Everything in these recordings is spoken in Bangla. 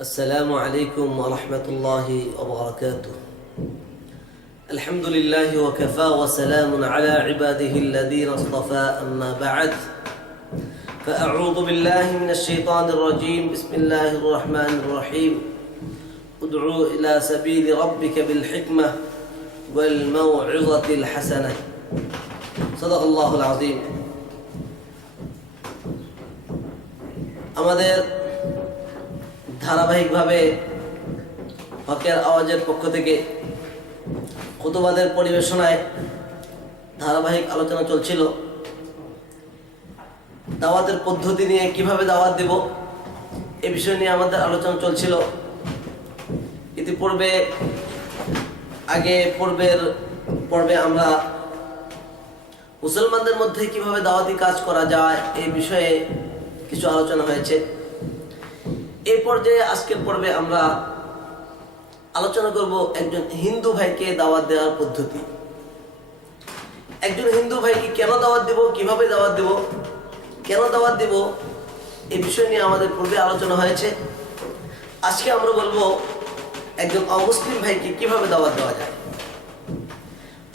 السلام عليكم ورحمة الله وبركاته. الحمد لله وكفى وسلام على عباده الذين اصطفى، أما بعد، فأعوذ بالله من الشيطان الرجيم. بسم الله الرحمن الرحيم. ادعو إلى سبيل ربك بالحكمة والموعظة الحسنة. صدق الله العظيم. আমাদের ধারাবাহিকভাবে হকের আওয়াজের পক্ষ থেকে খুতবাদের পরিবেশনায় ধারাবাহিক আলোচনা চলছিল। দাওয়াতের পদ্ধতি নিয়ে কিভাবে দাওয়াত দেব এ বিষয় নিয়ে আমাদের আলোচনা চলছিল। ইতিপূর্বে পূর্বের পর্বে আমরা মুসলমানদের মধ্যে কিভাবে দাওয়াতি কাজ করা যায় এই বিষয়ে কিছু আলোচনা হয়েছে। এই পর্যায়ে আজকের পর্বে আমরা আলোচনা করব একজন হিন্দু ভাইকে দাওয়াত দেওয়ার পদ্ধতি। একজন হিন্দু ভাইকে কেন দাওয়াত দেব, কিভাবে দাওয়াত দেব, কেন দাওয়াত দেব এই বিষয় নিয়ে আমাদের পূর্বে আলোচনা হয়েছে। আজকে আমরা বলবো একজন অমুসলিম ভাইকে কিভাবে দাওয়াত দেওয়া যায়।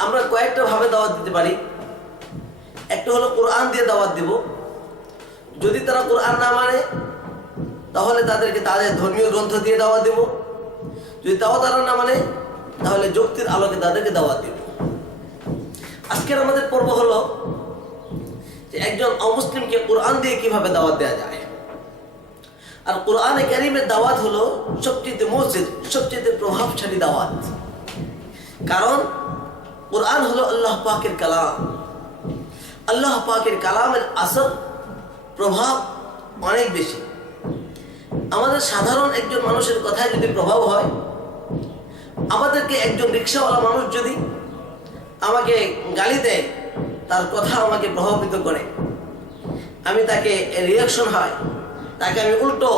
আমরা কয়েকটা ভাবে দাওয়াত দিতে পারি। একটা হলো কোরআন দিয়ে দাওয়াত দেব। যদি তারা কোরআন না মানে তাহলে তাদেরকে তাদের ধর্মীয় গ্রন্থ দিয়ে দাওয়াত দেব। যদি তাও তারা না মানে তাহলে যুক্তির আলোকে তাদেরকে দাওয়াত দেব। আজকের আমাদের পর্ব হলো যে একজন অমুসলিমকে কোরআন দিয়ে কিভাবে দাওয়াত দেওয়া যায়। আর কোরআনে কারীমের দাওয়াত হলো সবচেয়ে মৌজিদ, সবচেয়ে প্রভাবশালী দাওয়াত। কারণ কোরআন হলো আল্লাহ পাকের কালাম। আল্লাহ পাকের কালামের আসর প্রভাব অনেক বেশি। আমাদের সাধারণ একজন মানুষের কথায় যদি প্রভাব হয়, আমাদেরকে একজন রিক্সাওয়ালা মানুষ যদি আমাকে গালি দেয়, তার কথা আমাকে প্রভাবিত করে, আমি তাকে রিয়াকশন হয়, তাকে আমি উল্টো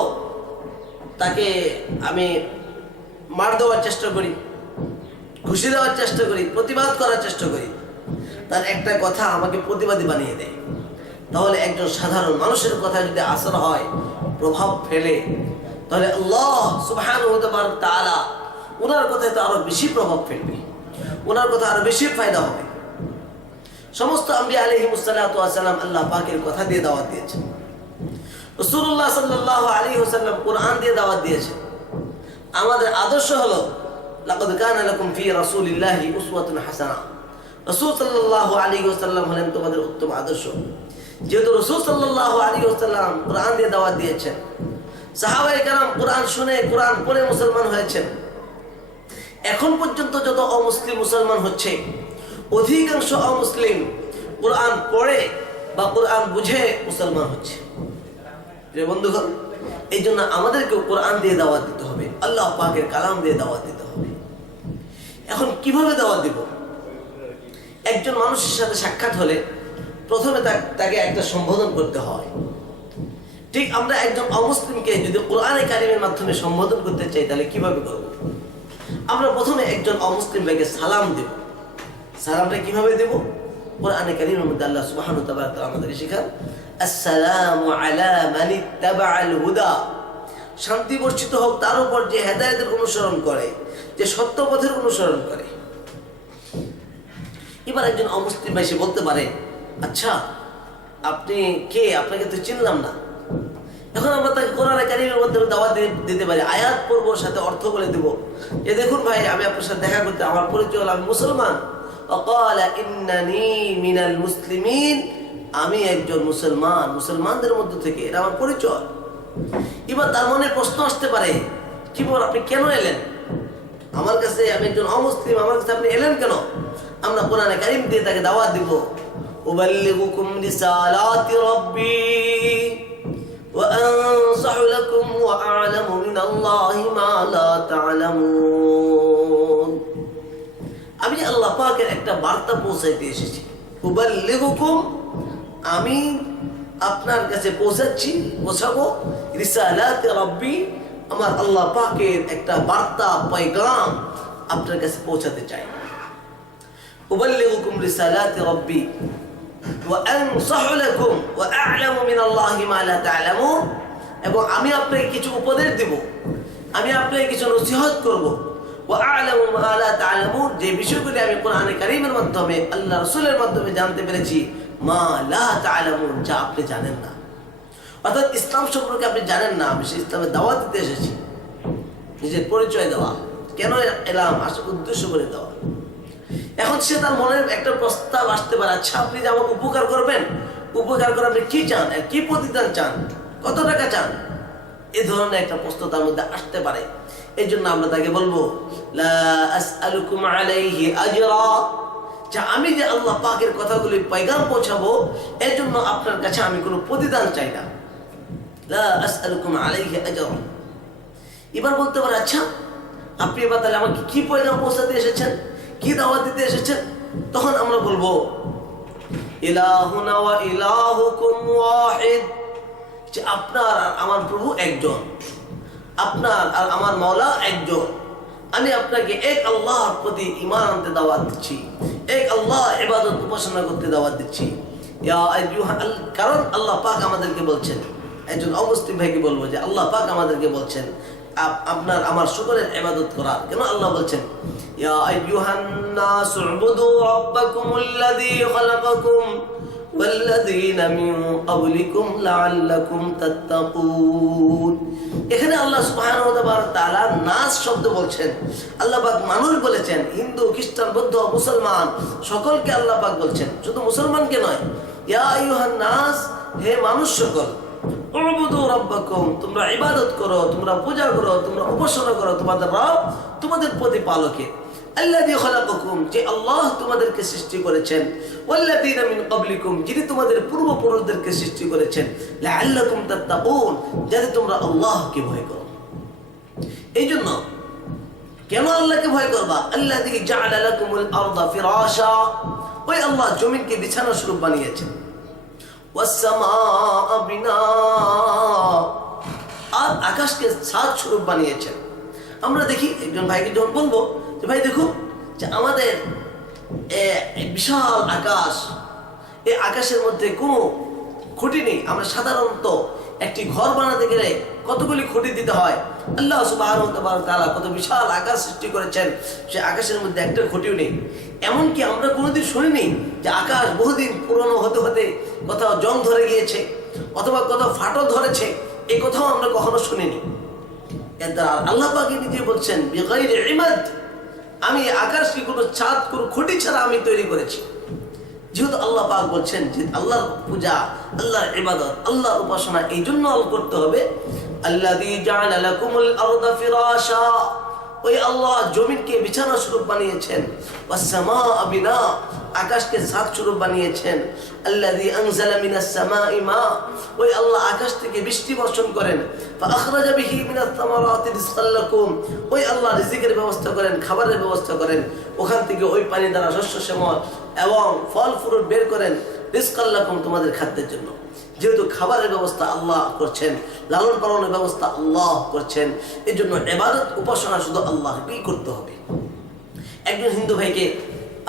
তাকে আমি মার দেওয়ার চেষ্টা করি, ঘুষি দেওয়ার চেষ্টা করি, প্রতিবাদ করার চেষ্টা করি, তার একটা কথা আমাকে প্রতিবাদী বানিয়ে দেয়, তাহলে একজন সাধারণ মানুষের কথা যদি আসর হয়, প্রভাব ফেলে, তাহলে আল্লাহ সুবহানাহু ওয়া তাআলা ওনার কথায় তো আরো বেশি প্রভাব ফেলবে, ওনার কথা আরো বেশি ফায়দা হবে। সমস্ত আম্বিয়া আলাইহিমুস সালাতু ওয়াস সালাম আল্লাহ পাকের কথা দিয়ে দাওয়াত দিয়েছেন। রাসূলুল্লাহ সাল্লাল্লাহু আলাইহি ওয়াসাল্লাম কোরআন দিয়ে দাওয়াত দিয়েছেন। আমাদের আদর্শ হলো লাকাদ কানা লাকুম ফি রাসূলিল্লাহি উসওয়াতুন হাসানাহ। রাসূল সাল্লাল্লাহু আলাইহি ওয়াসাল্লাম হলেন তোমাদের উত্তম আদর্শ। যেহেতু রাসূল সাল্লাল্লাহু আলাইহি ওয়াসাল্লাম কোরআন দিয়ে দাওয়াত দিয়েছেন, সাহাবায়ে কেরাম কোরআন শুনে কোরআন পড়ে মুসলমান হয়েছেন। এখন পর্যন্ত যত অমুসলিম মুসলমান হচ্ছে, অধিকাংশ অমুসলিম কোরআন পড়ে বা কোরআন বুঝে মুসলমান হচ্ছে। প্রিয় বন্ধুগণ, এই জন্য আমাদেরকে কোরআন দিয়ে দাওয়াত দিতে হবে, আল্লাহ পাকের কালাম দিয়ে দাওয়াত দিতে হবে। এখন কিভাবে দাওয়াত দিব? একজন মানুষের সাথে সাক্ষাৎ হলে প্রথমে তাকে একটা সম্বোধন করতে হয়। ঠিক আমরা একজন অমুসলিমকে যদি কোরআনে কারিমের মাধ্যমে সম্বোধন করতে চাই, তাহলে কিভাবে করব? আমরা প্রথমে একজন অমুসলিম ভাইকে সালাম দেব। সালামটা কিভাবে দেব? কোরআনে কারিমের মধ্যে আল্লাহ সুবহানাহু ওয়া তাআলা আমাদেরকে শেখান, আসসালামু আলা মান ইত্তাবাআল হুদা। শান্তি বর্ষিত হোক তার উপর যে হেদায়েতের অনুসরণ করে, যে সত্য পথের অনুসরণ করে। এবার একজন অমুসলিম ভাই সে বলতে পারে, আচ্ছা আপনি কে, আপনাকে তো চিনলাম না। এখন আমরা তাকে কোরআনে কারীমের মধ্যে দাওয়াত দিতে পারি, আয়াত পড়ব, সাথে অর্থ বলে দেব, যে দেখুন ভাই, আমি আপনার সাথে দেখা করতে, আমার পরিচয় হলো আমি মুসলমান। ওয়াকালা ইন্নানি মিনাল মুসলিমিন, আমি একজন মুসলমান, মুসলমানদের মধ্য থেকে, এটা আমার পরিচয়। এবার তার মনে প্রশ্ন আসতে পারে, কি বল, আপনি কেন এলেন আমার কাছে? আমি একজন অমুসলিম, আমার কাছে আপনি এলেন কেন? আমরা কোরআনে কারীম দিয়ে তাকে দাওয়াত দিব, উবাল্লিগুকুম রিসালাতি রাব্বি ওয়া আনসাহু লাকুম ওয়া আ'লামু মিনাল্লাহি মা লা তা'লামুন। আমি আল্লাহ পাকের একটা বার্তা পৌঁছাইতে এসেছি। উবাল্লিগুকুম, আমি আপনার কাছে পৌঁছাবো, রিসালাতি রাব্বি, আমার আল্লাহ পাকের একটা বার্তা, পয়গাম আপনার কাছে পৌঁছাতে চাই। উবাল্লিগুকুম রিসালাতি রাব্বি ওয়া আনসাহু লাকুম ওয়া আ'লামু মিনাল্লাহি মা লা তা'লামুন, এবং আমি আপনাকে কিছু উপদেশ দেব আমি আপনাকে কিছু নসিহত করব ওয়া আ'লামু মা লা তা'লামুন, যে বিষয়গুলি আমি কোরআনে কারীমের মাধ্যমে আল্লাহ রাসূলের মাধ্যমে জানতে পেরেছি, মা লা তা'লামুন, যা আপনি জানেন না। অর্থাৎ ইসলাম সম্পর্কে আপনি জানেন না, আমি সেই ইসলামের দাওয়াত দিতে এসেছি, নিজের পরিচয় দেওয়া, কেন এলাম, আসলে উদ্দেশ্য করে দেওয়া। এখন সে তার মনের একটা প্রস্তাব আসতে পারে, আচ্ছা আপনি যে আমাকে উপকার করবেন, উপকার করে আপনি কি চান, কি প্রতিদান চান, কত টাকা চান, এ ধরনের একটা প্রশ্ন তার মধ্যে আসতে পারে। এই জন্য আমরা তাকে বলবো লা আসআলুকুম আলাইহি আজরা, যে আমি যে আল্লাহ পাকের কথাগুলি পয়গাম পৌঁছাবো, এর জন্য আপনার কাছে আমি কোনো প্রতিদান চাই না। লা আসআলুকুম আলাইহি আজরা। এবার বলতে পারে, আচ্ছা আপনি এবার তাহলে আমাকে কি পয়গাম পৌঁছাতে এসেছেন, কি দাওয়াত দিতে এসেছেন? তখন আমরা বলবো ইলাহুনা ওয়া ইলাহুকুম ওয়াহিদ, যে আপনার আর আমার প্রভু একজন, আপনার আর আমার মাওলা একজন। আমি আপনাকে এক আল্লাহর প্রতি ঈমান আনতে দাওয়াত দিচ্ছি, এক আল্লাহ ইবাদত উপাসনা করতে দাওয়াত দিচ্ছি। কারণ আল্লাহ পাক আমাদেরকে বলছেন, একজন অমুসলিম ভাইকে বলবো যে আল্লাহ পাক আমাদেরকে বলছেন আপনার আমার সকলের ইবাদত করার। কেন আল্লাহ বলছেন ইয়া আইয়ুহান নাস উবুদু রাব্বাকুমুল্লাযী খালাকাকুম ওয়াল্লাযীনা মিন ক্বাবলিকুম লাআল্লাকুম তাত্তাকুন। এখানে আল্লাহ সুবহানাহু ওয়া তাআলা নাস শব্দ বলছেন, আল্লাহ পাক মানুষ বলেছেন, হিন্দু খ্রিস্টান বৌদ্ধ মুসলমান সকলকে আল্লাহ পাক বলছেন, শুধু মুসলমানকে নয়। ইয়া আইয়ুহান নাস, হে মানুষ সকল, উবুদু রাব্বাকুম, তোমরা ইবাদত করো, তোমরা পূজা করো, তোমরা উপাসনা করো তোমাদের রব, তোমাদের প্রতিপালকে। আল্লাযী খালাকাকুম, যে আল্লাহ তোমাদেরকে সৃষ্টি করেছেন, ওয়াল্লাযীনা মিন ক্বাবলিকুম, যিনি তোমাদের পূর্বপুরুষদেরকে সৃষ্টি করেছেন, লাআল্লাকুম তাত্তাকুন, যাতে তোমরা আল্লাহকে ভয় করো। এই জন্য কেন আল্লাহকে ভয় করবা? আল্লাযী জাআলা লাকুমুল আরদা ফিরাশা, ওই আল্লাহ জমিনকে বিছানা স্বরূপ বানিয়েছেন। ওয়াস-সামাআ বিনা, আর আকাশকে ছাদ স্বরূপ বানিয়েছেন। আমরা দেখি একজন ভাইকে যখন বলবো যে ভাই দেখো যে আমাদের বিশাল আকাশ, এই আকাশের মধ্যে কোনো খুঁটি নেই। আমরা সাধারণত একটি ঘর বানাতে গেলে কতগুলি খুঁটি দিতে হয়। আল্লাহ সুবহানাহু ওয়া তাআলা কত বিশাল আকাশ সৃষ্টি করেছেন, সে আকাশের মধ্যে একটা খুঁটিও নেই। এমনকি আমরা কোনোদিন শুনিনি যে আকাশ বহুদিন পুরনো হতে হতে কোথাও জং ধরে গিয়েছে অথবা কোথাও ফাটল ধরেছে, এই কথাও আমরা কখনো শুনিনি। এর দ্বারা আল্লাহ পাক নিজে বলছেন বিগাইরি ইমাদ, আমি আকাশকে কোনো ছাদ কোনো খুঁটি ছাড়া আমি তৈরি করেছি। যেহেতু আল্লাহ পাক বলছেন যে আল্লাহর পূজা, আল্লাহর ইবাদত, আল্লাহর উপাসনা এই জন্য করতে হবে। আল্লাযী জাআলা লাকুমুল আরদা ফিরাশা, ওই আল্লাহ জমিনকে বিছানা স্বরূপ বানিয়েছেন। ওয়াস-সামাআ বিনা, আকাশকে ছাদ স্বরূপ বানিয়েছেন। আল্লাযী আনজালা মিনাস সামাই মা, ওই আল্লাহ আকাশ থেকে বৃষ্টি বর্ষণ করেন। ফাআখরাজা বিহি মিনাস সামারাতি রিজকাল লাকুম, ওই আল্লাহ রিজিকের ব্যবস্থা করেন, খাবারের ব্যবস্থা করেন, ওখান থেকে ওই পানি দ্বারা শস্য শ্যামল এবং ফল ফ্রুট বের করেন, রিজকাল লাকুম, তোমাদের খাদ্যের জন্য। যেহেতু খাবারের ব্যবস্থা আল্লাহ করছেন, লালন পালনের ব্যবস্থা আল্লাহ করছেন, এই জন্য ইবাদত উপাসনা শুধু আল্লাহকেই করতে হবে। একজন হিন্দু ভাইকে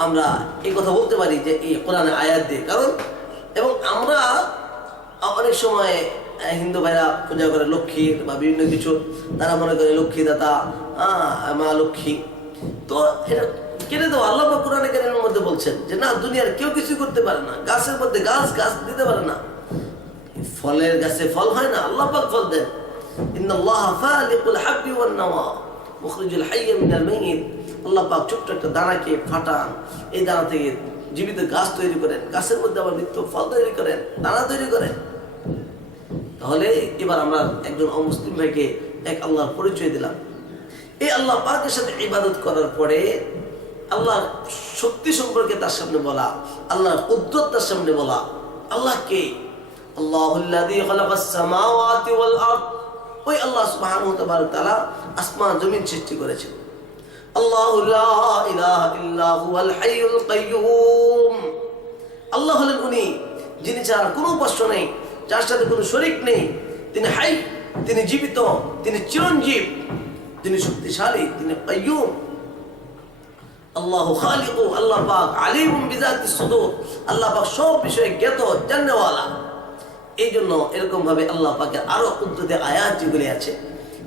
আমরা এই কথা বলতে পারি যে এই কোরআনে আয়াত দিয়ে, কারণ এবং আমরা অনেক সময় হিন্দু ভাইরা পূজা করে লক্ষ্মী বা বিভিন্ন কিছু, তারা মনে করে লক্ষ্মী দাতা, মা লক্ষ্মী। তো এটা কেটে দেওয়া। আল্লাহ কোরআনে কারীমের মধ্যে বলছেন যে না, দুনিয়ার কেউ কিছু করতে পারে না। গাছের মধ্যে গাছ দিতে পারে না, ফলের গাছে ফল হয় না, আল্লাহ পাক ফল দেন। ইন্নাল্লাহা ফালিকুল হাব্বি ওয়ান নাওয়া মুখরিজুল হাইয়্যি মিনাল মাইয়িত, আল্লাহ পাক ছোট্ট একটা দানাকে ফাটান, এই দানা থেকে জীবিত গাছ তৈরি করেন, গাছের মধ্যে আবার নিত্য ফল তৈরি করেন, দানা তৈরি করেন। তাহলে এবার আমরা একজন অমুসলিম ভাইকে এক আল্লাহর পরিচয় দিলাম। এই আল্লাহ পাকের সাথে ইবাদত করার পরে আল্লাহর শক্তি সম্পর্কে তার সামনে বলা, আল্লাহর কুদরত তার সামনে বলা। আল্লাহ কে? আল্লাহুল্লাযী খালাকাস সামাওয়াতি ওয়াল আরদ, ওই আল্লাহ সুবহানাহু ওয়া তাআলা আসমান জমিন সৃষ্টি করেছেন। আল্লাহু লা ইলাহা ইল্লা হুয়াল হাইয়ুল কাইয়্যুম, আল্লাহ হলেন উনি যিনি ছাড়া কোনো উপাস্য নেই, যার সাথে কোনো শরীক নেই। তিনি হাই, তিনি জীবিত, তিনি চিরঞ্জীব, তিনি শক্তিশালী, তিনি কাইয়্যুম। আল্লাহু খালিকু, আল্লাহ পাক আলিমুম বিযাতিস সুদূর, আল্লাহ পাক সব বিষয়ে জ্ঞাত, জানেওয়ালা। এই জন্য এরকম ভাবে আল্লাহ পাকের আরো কুদরতের আয়াত যেগুলি আছে,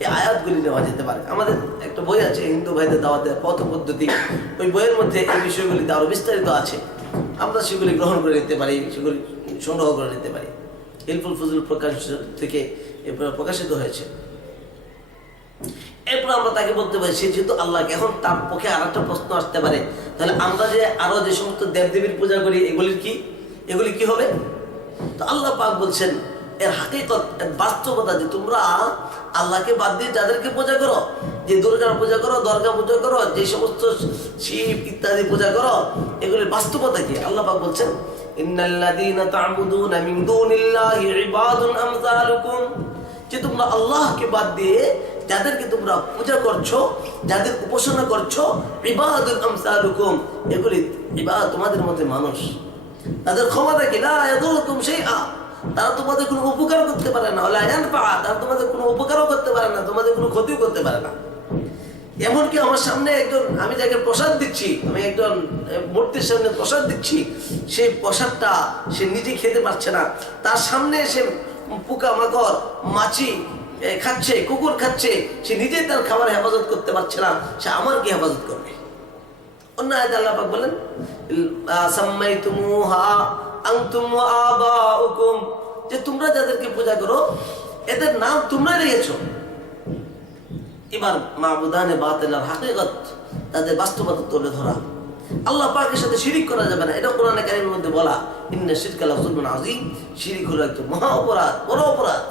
এই আয়াতগুলি নেওয়া যেতে পারে। আমাদের একটা বই আছে হিন্দু ভাইদের দাওয়াতের পথ পদ্ধতি, ওই বইয়ের মধ্যে এই বিষয়গুলিতে আরও বিস্তারিত আছে। আমরা সেগুলি গ্রহণ করে নিতে পারি, সেগুলি সংগ্রহ করে নিতে পারি। হিলফুল ফজল প্রকাশ থেকে প্রকাশিত হয়েছে। এরপর আমরা তাকে বলতে পারি সে যেহেতু আল্লাহকে, এখন তার পক্ষে আর একটা প্রশ্ন আসতে পারে, তাহলে আমরা যে আরো যে সমস্ত দেবদেবীর পূজা করি এগুলি কি হবে? তো আল্লাহ পাক বলছেন এর হাকিকত, এর বাস্তবতা, যে তোমরা আল্লাহকে বাদ দিয়ে যাদেরকে পূজা করো, যে দুর্গার পূজা করো, দরগা পূজা করো, যে সমস্ত শিব ইত্যাদি পূজা করো, এগুলির বাস্তবতা কি? আল্লাহ পাক বলছেন ইন্নাল্লাযীনা তা'বুদুনা মিন দুনিল্লাহি ইবাদুন আমসালুকুম, যে তোমরা আল্লাহকে বাদ দিয়ে যাদেরকে তোমরা পূজা করছো, যাদের উপাসনা করছো, ইবাদুন আমসালুকুম, এগুলি ইবাদ তোমাদের মধ্যে মানুষ। তাদের ক্ষমতা কি? লা ইয়াদুরুকুম শাইআ, তারা তোমাদের কোনো উপকার করতে পারে না। ওয়ালা ইয়ানফা, তারা তোমাদের কোনো উপকারও করতে পারে না, তোমাদের কোনো ক্ষতিও করতে পারে না। এমনকি আমার সামনে একজন, আমি যাকে প্রসাদ দিচ্ছি, আমি একজন মূর্তির সামনে প্রসাদ দিচ্ছি, সেই প্রসাদটা সে নিজে খেতে পারছে না, তার সামনে সে পোকা মাকড় মাছি খাচ্ছে, কুকুর খাচ্ছে, সে নিজেই তার খাবার হেফাজত করতে পারছে না, সে আমার কি হেফাজত করবে? অন্য আয়াতে আল্লাহ পাক বলেন সাম্মাইতুমুহা আনতুম ওয়া আবাউকুম, যে তোমরা যাদেরকে পূজা করো এদের নাম তোমরা রেখেছো। এবার মাবুদানে বাতিলের হাকিকত, তাদের বাস্তবতা তুলে ধরা। আল্লাহ পাকের সাথে শিরিক করা যাবে না, এটা কোরআনে কারীমের মধ্যে বলা, ইন্না শিরকা লাযুলমুন আযীম, শিরিক হলো একটা মহা অপরাধ, বড় অপরাধ।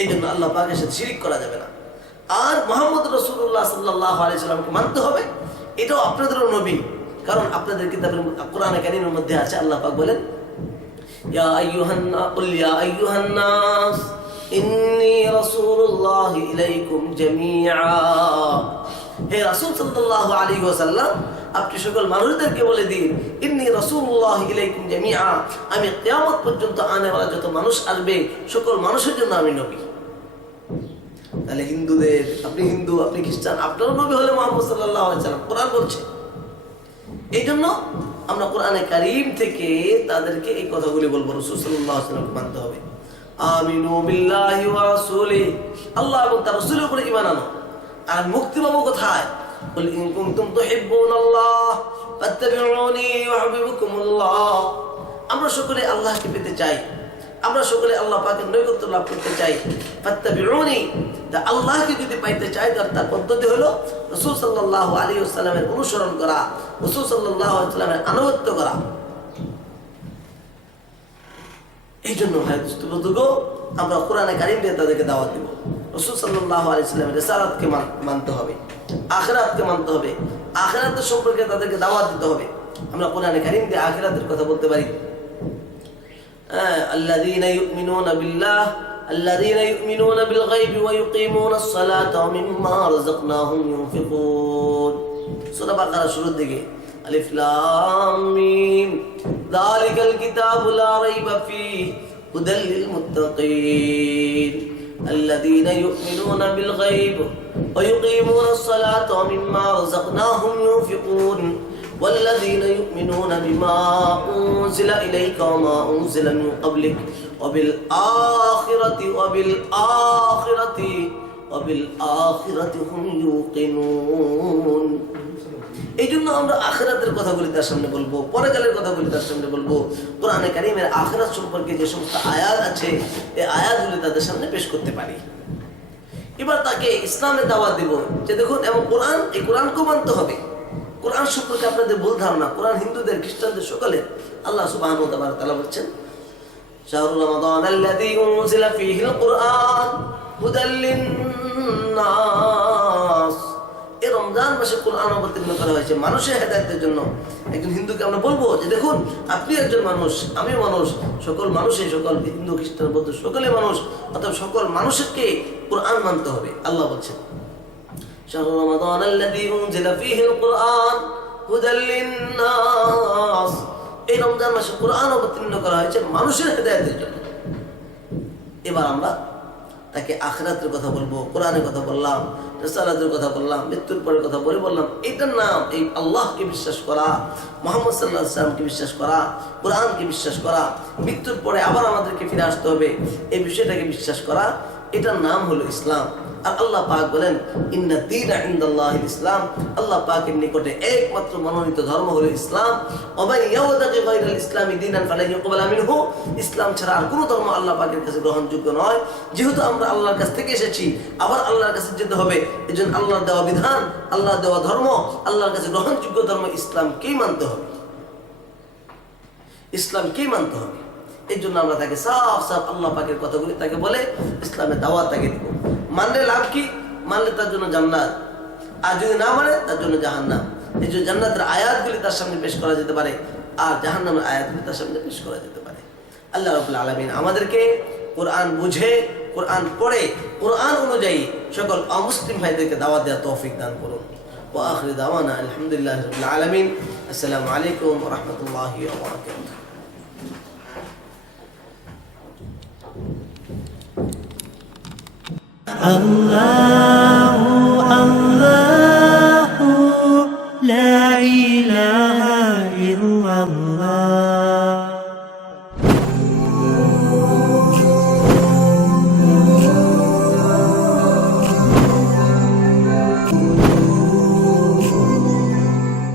এই জন্য আল্লাহ পাকের সাথে শিরিক করা যাবে না। আর মুহাম্মদ রাসূলুল্লাহ সাল্লাল্লাহু আলাইহি সাল্লামকে মানতে হবে, এটাও আপনাদেরও নবী। কারণ আপনাদের কিতাবের কোরআনে কারীমের মধ্যে আছে, আল্লাহ পাক বলেন ইয়া আইয়ুহান নাস ইন্নী রাসূলুল্লাহি ইলাইকুম জামিআ, হে রাসূল সাল্লাল্লাহু আলাইহি ওয়াসাল্লাম, আপনি সকল মানুষদেরকে বলে দিন ইন্নী রাসূলুল্লাহি ইলাইকুম জামিআ, আমি কিয়ামত পর্যন্ত আনেওয়ালা যত মানুষ আসবে সকল মানুষের জন্য আমি নবী। তাহলে হিন্দুদের, আপনি হিন্দু, আপনি খ্রিস্টান, আপনারও নবী হলে মুহাম্মদ সাল্লাল্লাহু আলাইহি ওয়াসাল্লাম, কোরআন বলছে। এই জন্য আমরা কোরআনে কারীম থেকে তাদেরকে এই কথাগুলি বলবো, রাসূল সাল্লাল্লাহু আলাইহি ওয়াসাল্লামকে মানতে হবে। আমিনু বিল্লাহি ওয়া রাসূলিহি, আল্লাহ এবং তার রাসূলের উপরে ঈমান আনো। আর মুক্তি পাবো কোথায়? কুল ইন কুনতুম তুহিব্বুনাল্লাহ ফাত্তাবিউনি ইউহিব্বুকুমুল্লাহ, আমরা সকলে আল্লাহকে পেতে চাই, আমরা সকলে আল্লাহ পাকের নৈকট্য লাভ করতে চাই। ফাত্তাবিউনি, তা আল্লাহকে যদি পাইতে চাই তার পদ্ধতি হলো রাসূল সাল্লাল্লাহু আলাইহি ওয়াসাল্লামের অনুসরণ করা, রাসূল সাল্লাল্লাহু আলাইহি ওয়াসাল্লামের আনুগত্য করা। এই জন্য ভাই বুজুর্গ, আমরা কোরআনে কারীম দিয়ে তাদেরকে দাওয়াত দেব। রাসূল সাল্লাল্লাহু আলাইহি ওয়াসাল্লামের রিসালাতকে মানতে হবে, আখিরাতকে মানতে হবে, আখিরাতের সম্পর্কে তাদেরকে দাওয়াত দিতে হবে। আমরা কোরআনে কারীম দিয়ে আখিরাতের কথা বলতে পারি। আল্লাযীনা ইউমিনুনা বিল্লাহ الذين يؤمنون بالغيب ويقيمون الصلاة ومما رزقناهم ينفقون, সূরা বাকারা শুরুর দিকে আলিফ লাম মিম যালিকাল কিতাবু লা রাইবা ফীহি হুদাল লিল মুত্তাকিন الذين يؤمنون بالغيب ويقيمون الصلاة ومما رزقناهم ينفقون والذين يؤمنون بما أنزل إليك وما أنزل من قبلك وبالآخرة هم يوقنون. এই জন্য আমরা আখিরাতের কথাগুলি তার সামনে বলবো, পরকালের কথাগুলি তার সামনে বলবো। কোরআনে কারীমের আখিরাত সম্পর্কে যে সমস্ত আয়াত আছে, এই আয়াতগুলি তাদের সামনে পেশ করতে পারি। এবার তাকে ইসলামের দাওয়াত দেব, যে দেখুন এবং কোরআন, এই কোরআনকেও মানতে হবে। কোরআন সম্পর্কে আপনাদের ভুল ধারণা, কোরআন হিন্দুদের, খ্রিস্টানদের সকলে। আল্লাহ সুবহানাহু ওয়া তাআলা বলছেন শাহরু রমাদান আল্লাযী উনজিলা ফীহিল কুরআন হুদাল লিন-নাস, এই রমজান মাসে কোরআন অবতীর্ণ করা হয়েছে মানুষের হেদায়েতের জন্য। একজন হিন্দুকে আমরা বলবো যে দেখুন আপনি একজন মানুষ, আমিও মানুষ, সকল মানুষই, সকল হিন্দু খ্রিস্টান বৌদ্ধ সকলে মানুষ, অর্থাৎ সকল মানুষকে কোরআন মানতে হবে। আল্লাহ বলছেন শাহরু রমাদান আল্লাযী উনজিলা ফীহিল কুরআন হুদাল লিন-নাস, এই রমজান মাসে কোরআন অবতীর্ণ করা হয়েছে মানুষের হেদায়েতের জন্য। এবার আমরা তাকে আখিরাতের কথা বলবো, কোরআনের কথা বললাম, রিসালাতের কথা বললাম, মৃত্যুর পরের কথা বললাম। এটার নাম এই আল্লাহকে বিশ্বাস করা, মুহাম্মদ সাল্লাল্লাহু আলাইহি ওয়াসাল্লামকে বিশ্বাস করা, কোরআনকে বিশ্বাস করা, মৃত্যুর পরে আবার আমাদেরকে ফিরে আসতে হবে, এই বিষয়টাকে বিশ্বাস করা। এটার নাম হলো ইসলাম। আর আল্লাহ পাক বলেন ইন্না দীনা ইনদাল্লাহিল ইসলাম, আল্লাহ পাকের নিকটে একমাত্র মনোনীত ধর্ম হলো ইসলাম। ওয়া ইয়াবতাগি গায়রাল ইসলামি দীনান ফালা ইউকবালা মিনহু, ইসলাম ছাড়া আর কোনো ধর্ম আল্লাহ পাকের কাছে গ্রহণযোগ্য নয়। যেহেতু আমরা আল্লাহর কাছ থেকে এসেছি, আবার আল্লাহর কাছে যেতে হবে, এজন্য আল্লাহর দেওয়া বিধান, আল্লাহর দেওয়া ধর্ম, আল্লাহর কাছে গ্রহণযোগ্য ধর্ম ইসলামকেই মানতে হবে, ইসলামকেই মানতে হবে। এই জন্য আমরা তাকে সাফ সাফ আল্লাহ পাকের কথাগুলি তাকে বলে ইসলামের দাওয়াত তাকে দিব। মানলে লাভ কি? মানলে তার জন্য জান্নাত, আর যদি না মানে তার জন্য জাহান্নাম। এই জন্য জান্নাতের আয়াতগুলি তার সামনে পেশ করা যেতে পারে, আর জাহান্নামের আয়াতগুলি তার সামনে পেশ করা যেতে পারে। আল্লাহ রাব্বুল আলামিন আমাদেরকে কোরআন বুঝে, কোরআন পড়ে, কোরআন অনুযায়ী সকল অমুসলিম ভাইদেরকে দাওয়াত দেওয়ার তৌফিক দান করুন। ওয়া আখিরু দাওয়ানা আলহামদুলিল্লাহি রাব্বিল আলামিন। আসসালামু আলাইকুম ওয়া রাহমাতুল্লাহি ওয়া বারাকাতুহু। Allah